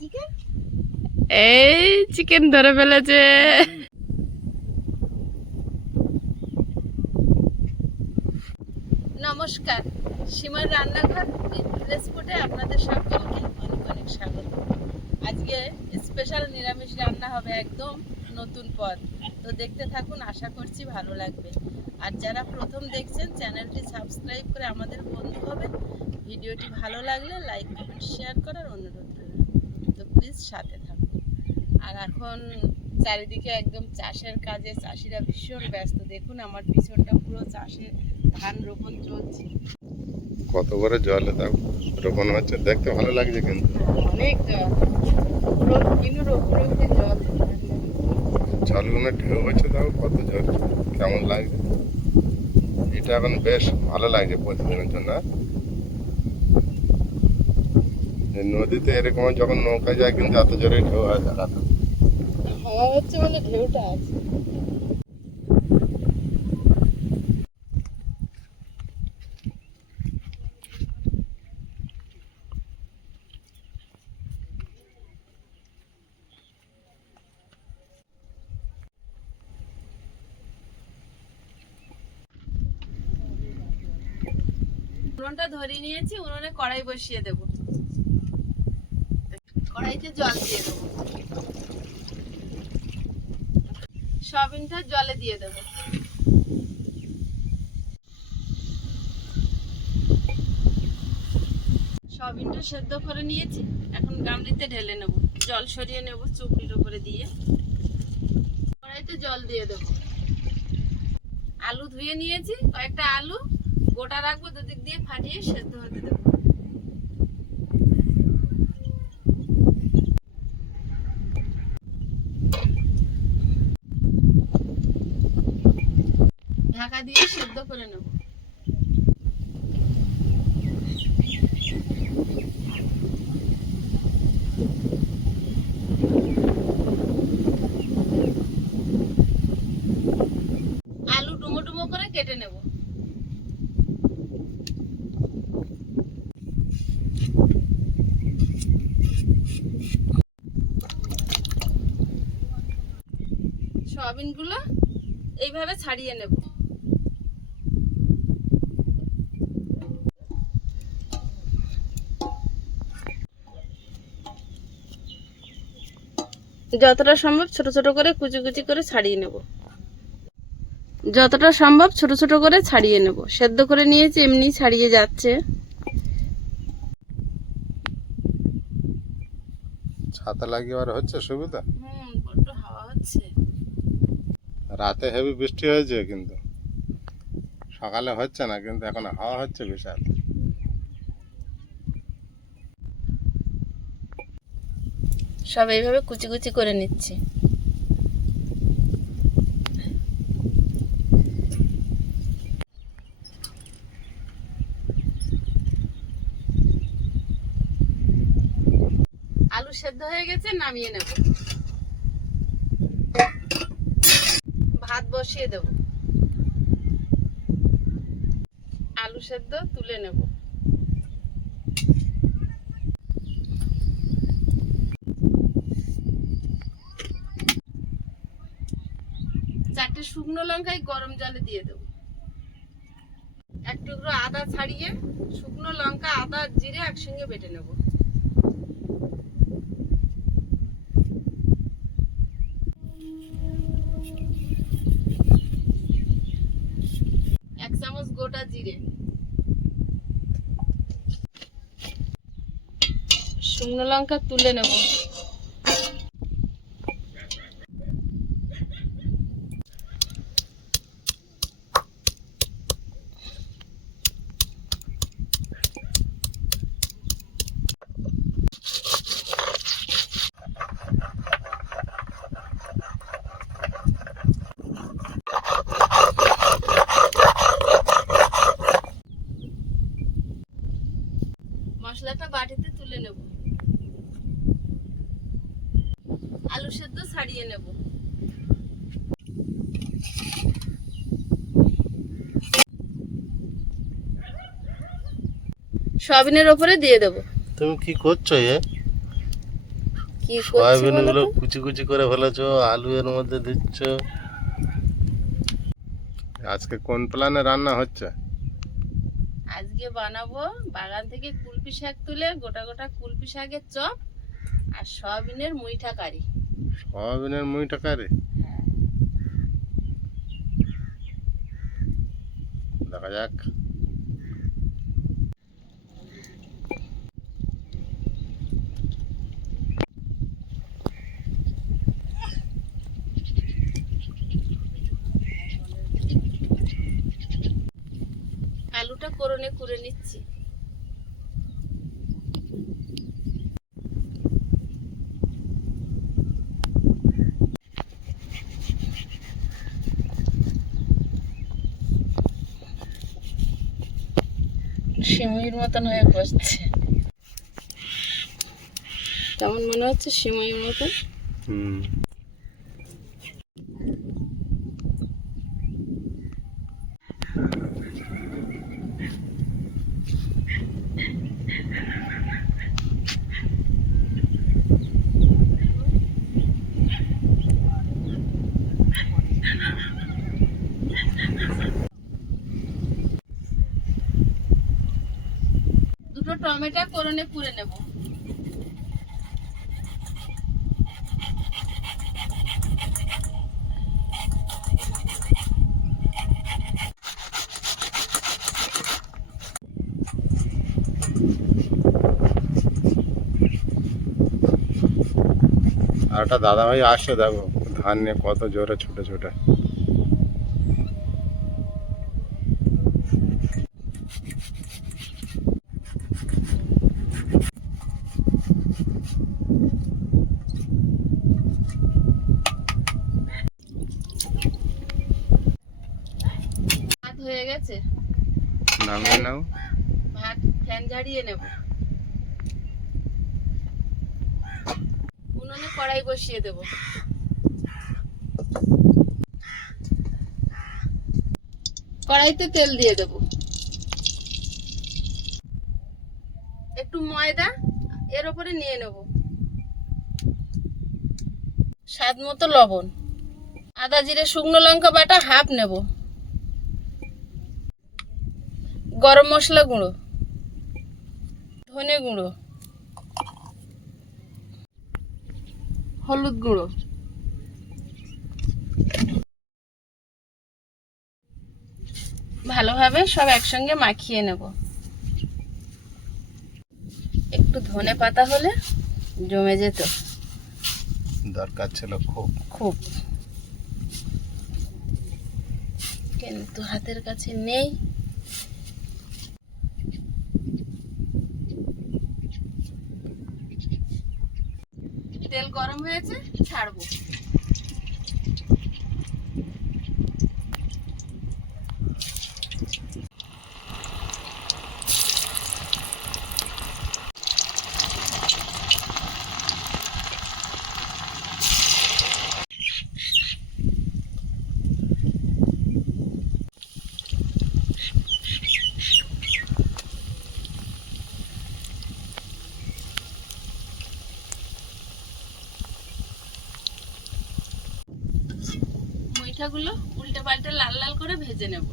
এই চিকেন ধরে ফেলেছে। নমস্কার সীমার রান্নাঘর রেসিপিতে আপনাদের সকলকে অনেক অনেক স্বাগত। আজকে স্পেশাল নিরামিষ রান্না হবে একদম নতুন পদ। তো দেখতে থাকুন আশা করছি ভালো লাগবে। আর যারা প্রথম দেখছেন চ্যানেলটি সাবস্ক্রাইব করে আমাদের বন্ধু হবেন। ভিডিওটি ভালো লাগলে লাইক কমেন্ট শেয়ার করার অনুরোধ। প্লিজ সাথে থাকুন। আর এখন চারিদিকে একদম চাষের কাজে চাষিরা ভীষণ ব্যস্ত। দেখুন আমার পিছনটা পুরো চাষে ধান রোপণ চলছে। কত করে জলে তাও রোপণ হচ্ছে দেখতে ভালো লাগছে কিন্তু। অনেক জল। পুরো কিনুর ওপরে জল। জলগুলো ঢেউ হচ্ছে তাও কত জল কেমন লাগছে? এটা এখন বেশ ভালো লাগছে প্রতিদিনের জন্য। নদীতে এরকম যখন নৌকা যায় কিন্তু এত জোরে ঢেউ হয় দেখাতো হাওয়া হচ্ছে মানে ঢেউটা আছে। উনুনটা ধরিয়ে নিয়েছি উনুনে কড়াই বসিয়ে দেব। কড়াইতে জল দিয়ে দেবো। সেদ্ধ করে নিয়েছি, এখন গামলিতে ঢেলে নেব। জল সরিয়ে নেব চুপড়ির উপরে দিয়ে। কড়াইতে জল দিয়ে দেব। আলু ধুয়ে নিয়েছি, কয়েকটা আলু, গোটা রাখব দুদিক দিয়ে ফাটিয়ে সেদ্ধ হতে দেবো। ঢাকা দিয়ে সেদ্ধ করে নেব। আলু ডুমো ডুমো করে কেটে নেব। সয়াবিনগুলো এইভাবে ছাড়িয়ে নেব। যতটা সম্ভব ছোট ছোট করে কুচি কুচি করে ছাড়িয়ে নেব। যতটা সম্ভব ছোট ছোট করে ছাড়িয়ে নেব। সেদ্ধ করে নিয়েছি এমনি ছাড়িয়ে যাচ্ছে। ছাতা লাগিয়ে আর হচ্ছে সুবিধা? হুম হাওয়া হচ্ছে। রাতে হেভি বৃষ্টি হয়েছে কিন্তু। সকালে হচ্ছে না কিন্তু এখন হাওয়া হচ্ছে বিশাল। সব এইভাবে কুচি কুচি করে নিচ্ছি। আলু সেদ্ধ হয়ে গেছে, নামিয়ে নেব। ভাত বসিয়ে দেব। আলু সেদ্ধ তুলে নেব। শুকনো লঙ্কায় গরম জলে দিয়ে দেবো। এক টুকরো আদা ছাড়িয়ে শুকনো লঙ্কা, আদা, জিরে একসঙ্গে বেটে নেব। এক চামচ গোটা জিরে। শুকনো লঙ্কা তুলে নেব মশলাটা বাটিতে তুলে নেব আলু সেদ্ধ ছাড়িয়ে নেব সয়াবিনের ওপরে দিয়ে দেব। তুমি কি করছ এ? কি করছি সয়াবিনগুলো কুচি কুচি করে ফেলেছো আলু এর মধ্যে দিচ্ছ। আজকে কোন প্ল্যানে রান্না হচ্ছে? আজকে বানাবো বাগান থেকে কুলপি শাক তুলে গোটা গোটা কুলপি শাকের চপ আর সয়াবিনের মুইঠা কারি। সয়াবিনের মুইটা কারে? দেখা যাক। আলুটা করনে করে নিচ্ছি। সিমুইর মতন হয়ে বসছে কেমন মনে হচ্ছে সিমুইর মতন হুম দুটো টমেটো করনে পুড়ে নেব। আর একটা দাদা ভাই আসছে, দেখো, ধান নিয়ে কত জোরে ছুটে ছুটে। হয়ে গেছে? নামিয়ে নাও। ভাত ফ্যান ঝাড়িয়ে নেব। উনুনে কড়াই বসিয়ে দেব। কড়াইতে তেল দিয়ে দেব। একটু ময়দা এর উপরে নিয়ে নেব। স্বাদ মতো লবণ। আদা জিরে শুকনো লঙ্কা বাটা হাফ নেব। গরম মশলা গুঁড়ো ধনে গুঁড়ো হলুদ গুঁড়ো। ভালোভাবে সব একসঙ্গে মাখিয়ে নেব। একটু ধনে পাতা হলে জমে যেত। দরকার ছিল খুব। খুব। কিন্তু হাতের কাছে নেই। তেল গরম হয়েছে ছাড়বো। মুইঠাগুলো উল্টে পাল্টে লাল লাল করে ভেজে নেব।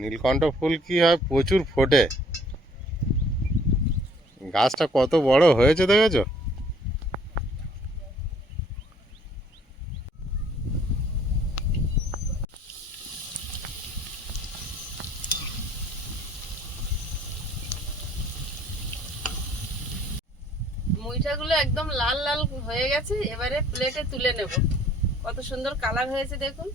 নীলকণ্ঠ ফুল কি হয়? প্রচুর ফোটে। গাছটা কত বড় হয়েছে দেখেছ? প্লেটে তুলে নেব। কত সুন্দর কালার হয়েছে দেখুন।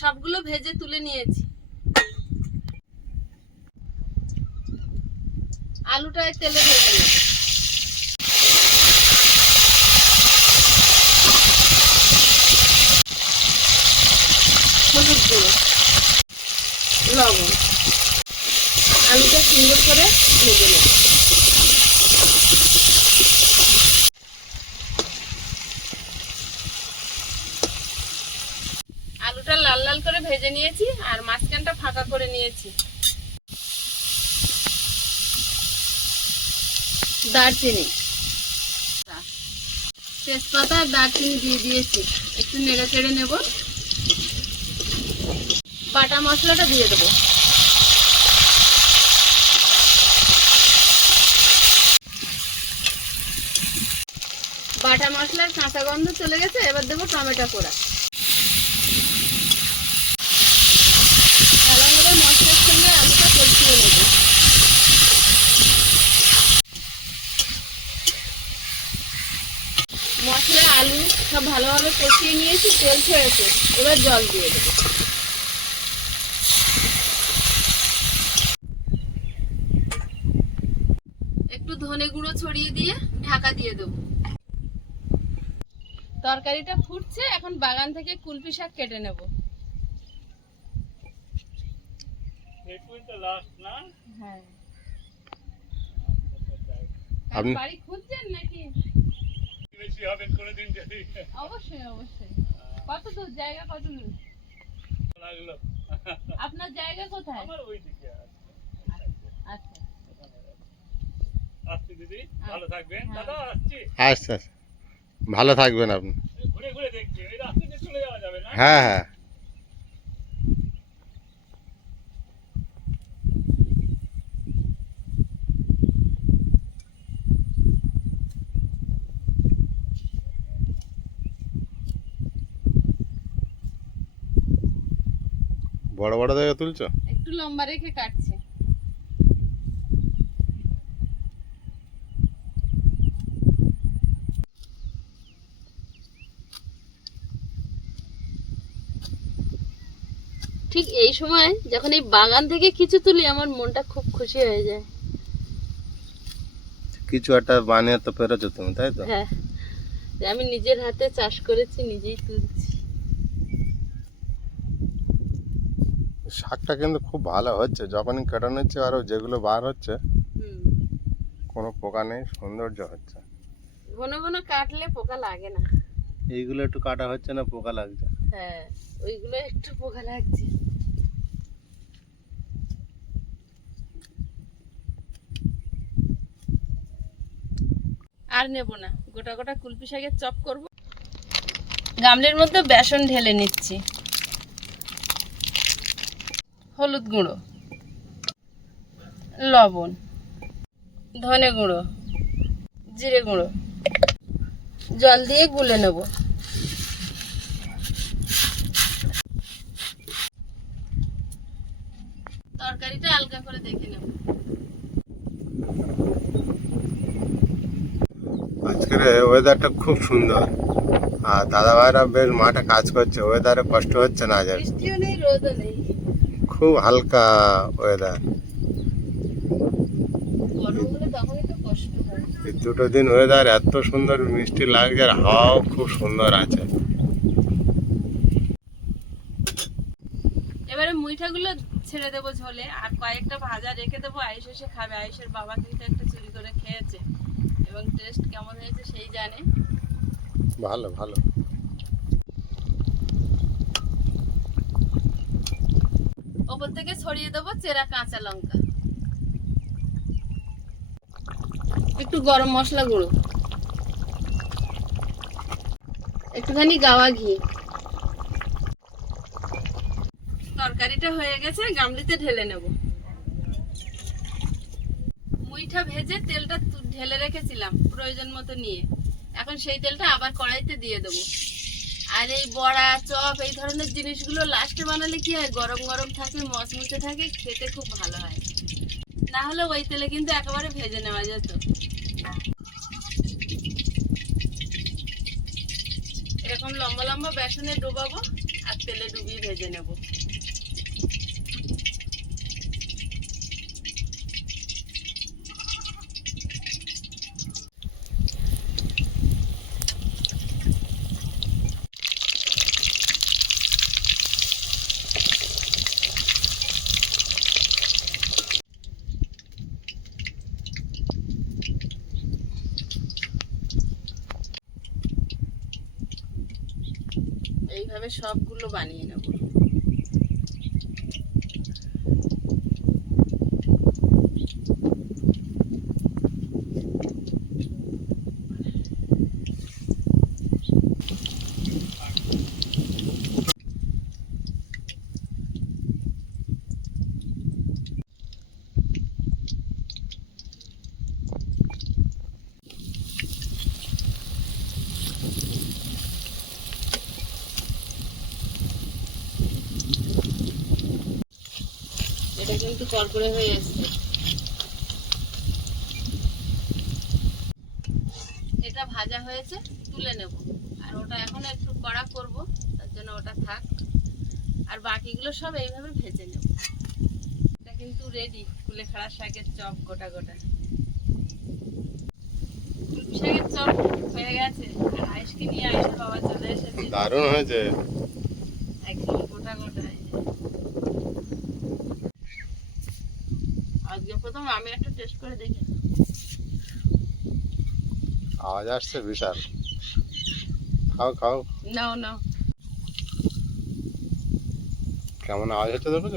সবগুলো ভেজে তুলে নিয়েছি। আলুটা তেলে ভেজে নেব। হলুদ লবণ, আলুটা সুন্দর করে ভেজে নেব। আলুটা লাল লাল করে ভেজে নিয়েছি আর মাঝখানটা ফাঁকা করে নিয়েছি। দারচিনি। তেজপাতা দারচিনি দিয়ে দিয়েছি। একটু নেড়ে চেড়ে নেব। বাটা মশলাটা দিয়ে দেবো। বাটা মশলার কাঁচা গন্ধ চলে গেছে, এবার দেবো টমেটো কোড়া ভালোভাবে মশলার সঙ্গে আলুটা কষিয়ে নেব মশলা আলু সব ভালোভাবে কষিয়ে নিয়েছি তেল ছেড়েছে। এবার জল দিয়ে দেবো। একটু ধনে গুঁড়ো ছড়িয়ে দিয়ে ঢাকা দিয়ে দেবো। তরকারিটা ফুটছে এখন বাগান থেকে কুলপি শাক কেটে নেব। হ্যাঁ। আপনি- বাড়ি খুঁজছেন নাকি? অবশ্যই অবশ্যই। কত দূর? জায়গা কত দূর? আপনার জায়গা কোথায়? আচ্ছা। আসছি দিদি ভালো থাকবেন। হ্যাঁ। দাদা আসছি। আচ্ছা আচ্ছা। ভালো থাকবেন আপনি। ঘুরে ঘুরে দেখছি। এই রাস্তা দিয়ে চলে যাওয়া যাবে না? হ্যাঁ হ্যাঁ। বড় বড় জায়গা তুলছো? একটু লম্বা রেখে কাটছে। ঠিক এই সময় যখন এই বাগান থেকে কিছু তুলি আমার মনটা খুব খুশি হয়ে যায়। কিছু একটা বানিয়ে তো পেরেছ তুমি তাই তো? হ্যাঁ। আমি নিজের হাতে চাষ করেছি নিজেই তুলছি। শাকটা কিন্তু খুব ভালো হচ্ছে। যখনই কাটানো হচ্ছে আরও যেগুলো বার হচ্ছে কোনো পোকা নেই সৌন্দর্য হচ্ছে। ঘন ঘন কাটলে পোকা লাগে না। এইগুলো একটু কাটা হচ্ছে না পোকা লাগছে। হ্যাঁ ওইগুলো একটু পোকা লাগছে। আর নেব না গোটা গোটা কুলপি শাকের চপ করব। গামলির মধ্যে বেসন ঢেলে নিচ্ছি। হলুদ গুঁড়ো। লবণ। ধনে গুঁড়ো। জিরে গুঁড়ো। জল দিয়ে গুলে নেব। তরকারিটা হালকা করে দেখে নেব। আজকের ওয়েদারটা খুব সুন্দর। আর দাদা ভাইরা বেশ মাঠে কাজ করছে ওয়েদারে কষ্ট হচ্ছে না যার বৃষ্টিও নেই রোদও নেই। খুব হালকা ওয়েদার হয়। এই দুটো দিন ওয়েদার এত সুন্দর মিষ্টি লাগছে আর হাওয়াও খুব সুন্দর আছে। এবারে মুইঠাগুলো ছেড়ে দেবো ঝোলে আর কয়েকটা ভাজা রেখে দেবো। আয়ুষ এসে খাবে। আয়ুষের বাবা কিন্তু একটা চুরি করে খেয়েছে। এবং টেস্ট কেমন হয়েছে সেই জানে। ভালো ভালো। ওপর থেকে ছড়িয়ে দেবো চেরা কাঁচা লঙ্কা। একটু গরম মশলা গুঁড়ো। একটুখানি গাওয়া ঘি। তরকারিটা হয়ে গেছে, গামলিতে ঢেলে নেব। মুইঠা ভেজে তেলটা ঢেলে রেখেছিলাম প্রয়োজন মতো নিয়ে। এখন সেই তেলটা আবার কড়াইতে দিয়ে দেবো। আর এই বড়া, চপ, এই ধরনের জিনিসগুলো লাস্টে বানালে কি হয়? গরম গরম থাকে, মচমচে থাকে, খেতে খুব ভালো হয়। না হলে ওই তেলে কিন্তু একেবারে ভেজে নেওয়া যেত। এরকম লম্বা লম্বা বেসনে ডোবাবো আর তেলে ডুবিয়ে ভেজে নেব এইভাবে সবগুলো বানিয়ে নেব এটা কিন্তু কড়কড়ে হয়ে এসছে এটা ভাজা হয়েছে তুলে নেব। আর ওটা এখন একটু কড়া করব তার জন্য ওটা থাক। আর বাকিগুলো সব এইভাবে ভেজে নেব। এটা কিন্তু রেডি কুলেখাড়া শাকের চপ গোটা গোটা। শাকের চপ হয়ে গেছে আর আইসকে নিয়ে আইসের বাবা চলে এসেছে। দারুণ হয়েছে। একদম গোটা গোটা। আজকে প্রথম আমি একটা টেস্ট করে দেখি। আওয়াজ আসছে বিশাল। খাও খাও। নাও নাও। কেমন আওয়াজ হচ্ছে দেখেছ?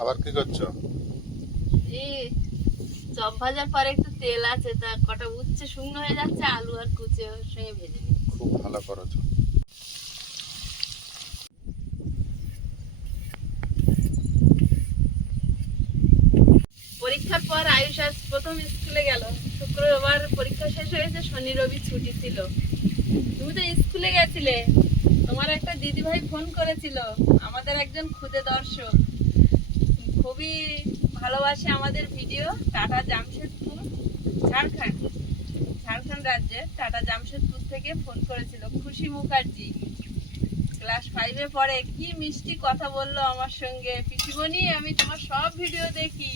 আবার কি করছ? এই চপ ভাজার পরে একটু তেল আছে তা কটা উচ্ছে শুকনো হয়ে যাচ্ছে আলু আর কুচে সঙ্গে ভেজে খুব ভালো করেছ। পর আজ প্রথম স্কুলে গেল। শুক্রবার পরীক্ষা শেষ হয়েছে, শনি, রবি ছুটি ছিল। তুমি তো স্কুলে গেছিলে। তোমার একটা দিদি ভাই ফোন করেছিল, আমাদের একজন খুদে দর্শক। খুবই ভালোবাসে আমাদের ভিডিও, টাটা জামশেদপুর, ঝাড়খণ্ড। ঝাড়খণ্ড রাজ্যে টাটা জামশেদপুর থেকে ফোন করেছিল, খুশি মুখার্জি। ক্লাস ফাইভে পড়ে, কি মিষ্টি কথা বলল আমার সঙ্গে। পিসিমণি, আমি তোমার সব ভিডিও দেখি।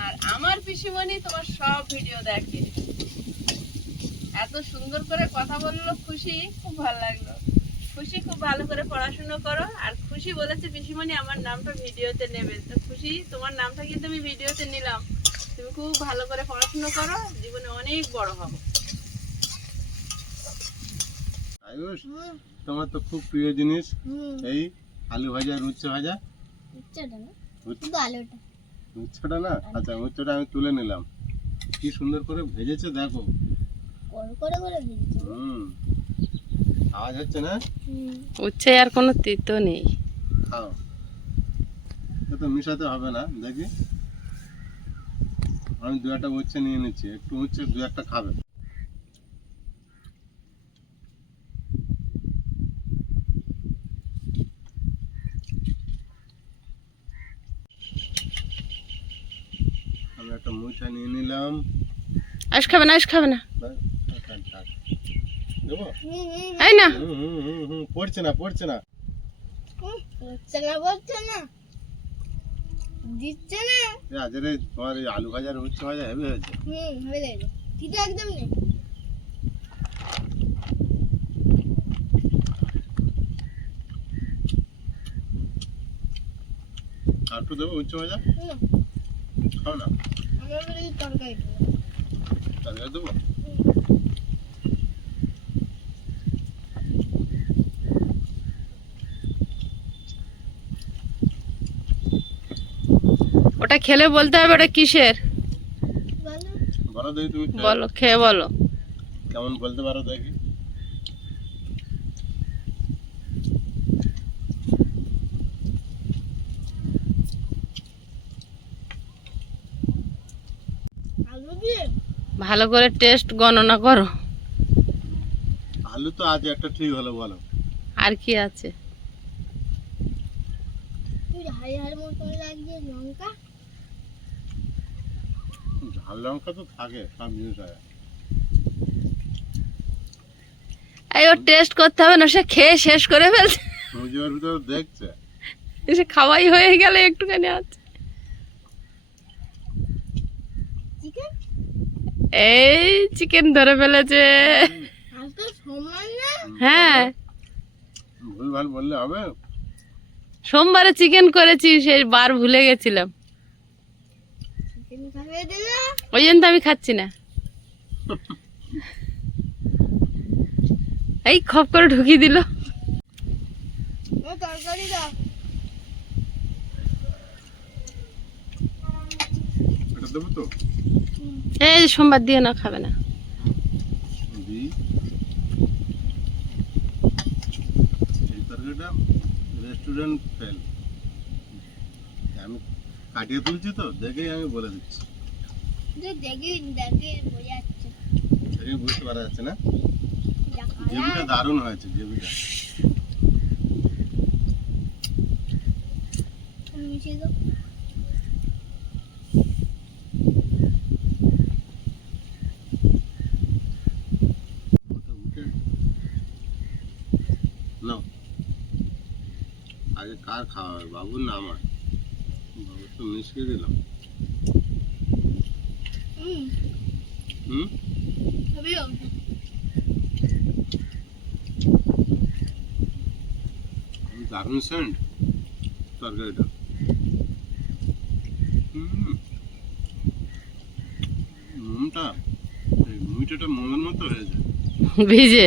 আর আমার পিসিমণি তোমার সব ভিডিও দেখে। এত সুন্দর করে কথা বলল খুশি খুব ভালো লাগল। খুশি খুব ভালো করে পড়াশুনো করো। আর খুশি বলেছে পিসিমণি আমার নামটা ভিডিওতে নেবে। তো খুশি তোমার নামটা কিন্তু আমি ভিডিওতে নিলাম। তুমি খুব ভালো করে পড়াশুনো করো জীবনে অনেক বড় হবে। আয়ুষ তোমার তো খুব প্রিয় জিনিস এই আলু ভাজা আর উচ্ছে ভাজা। উচ্চটা না আলুটা। উচ্ছেটা না? আচ্ছা। উচ্ছটা আমি তুলে নিলাম। কি সুন্দর করে ভেজেছে দেখো। করে করে ভেজেছে। হুম। আওয়াজ হচ্ছে না? উচ্ছে আর কোনো তীর্থ নেই। খাও। তো মিশাতে হবে না দেখি। আমি দু একটা উচ্ছে নিয়ে নিচ্ছি একটু উচ্ছে দু একটা খাবে আমি একটা মুঠা নিয়ে নিলাম আইস খাবে না আইস খাবে না এই না হুম, হুম, হুম, হুম, পড়ছে না পড়ছে না হুম, হচ্ছে না বলছে না দিচ্ছে না এ আজকে রে, তোমার এই আলু ভাজার উচ্ছে ভাজা হেভি হয়েছে হুম হয়ে গেছে ঠিক একদম নেই আর একটু দেবো উচ্ছে ভাজা হুম খাও না আমার তরকারি দেবো ওটা খেলে বলতে হবে ওটা কিসের? বলো খেয়ে বলো। কেমন বলতে পারো দেখি। ভালো করে টেস্ট গণনা করো। আলু তো আজ একটা ঠিক হলো বলো। আর কি আছে? টেস্ট করতে হবে না সে খেয়ে শেষ করে ফেলছে। দেখছে। খাওয়াই হয়ে গেলে একটুখানি আছে। এই চিকেন ধরে ফেলেছে। হ্যাঁ। ভুলভাল বললে হবে। সোমবারে চিকেন করেছি সেই বার ভুলে গেছিলাম। চিকেন খাইয়ে দিলে? ওই জন্য তো আমি খাচ্ছি না। এই খপ করে ঢুকিয়ে দিল। তরকারি দাও। দেবো তো? এই সোমবার দিয়ে না খাবে না। দিই এই তরকারিটা রেস্টুরেন্ট ফেল আমি কাটিয়ে তুলছি তো দেখেই আমি বলে দিচ্ছি। যে দেখি বুঝতে পারা যাচ্ছে না? দারুণ হয়েছে দাও ওটা উঠে নাও আগে কার খাওয়া হবে বাবুর না আমার? বাবুর তো মিশিয়ে দিলাম। হুম। হুম? দারুণ সেন্ট তরকারিটা। হুম। মোমটা? এই মুইটাটা মোমের মতো হয়ে যায়। ভিজে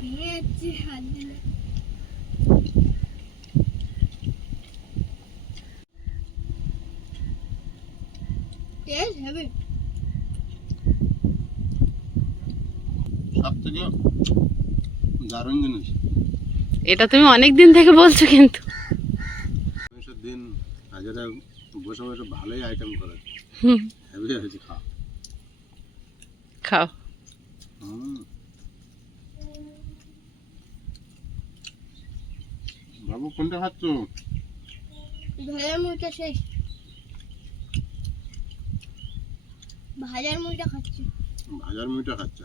ভেঙে যাচ্ছে হাত দিলে টেস্ট হবে সব থেকে দারুণ জিনিস। এটা তুমি অনেক দিন থেকে বলছো কিন্তু। দিন আজরা বসে বসে ভালোই আইটেম করে। হুম, হেভি হয়েছে খাও। হুম। বাবু কোনটা খাচ্ছ? ভাজার মুড়িটা শেষ ভাজার মুড়িটা খাচ্ছি। ভাজার মুইটা খাচ্ছে?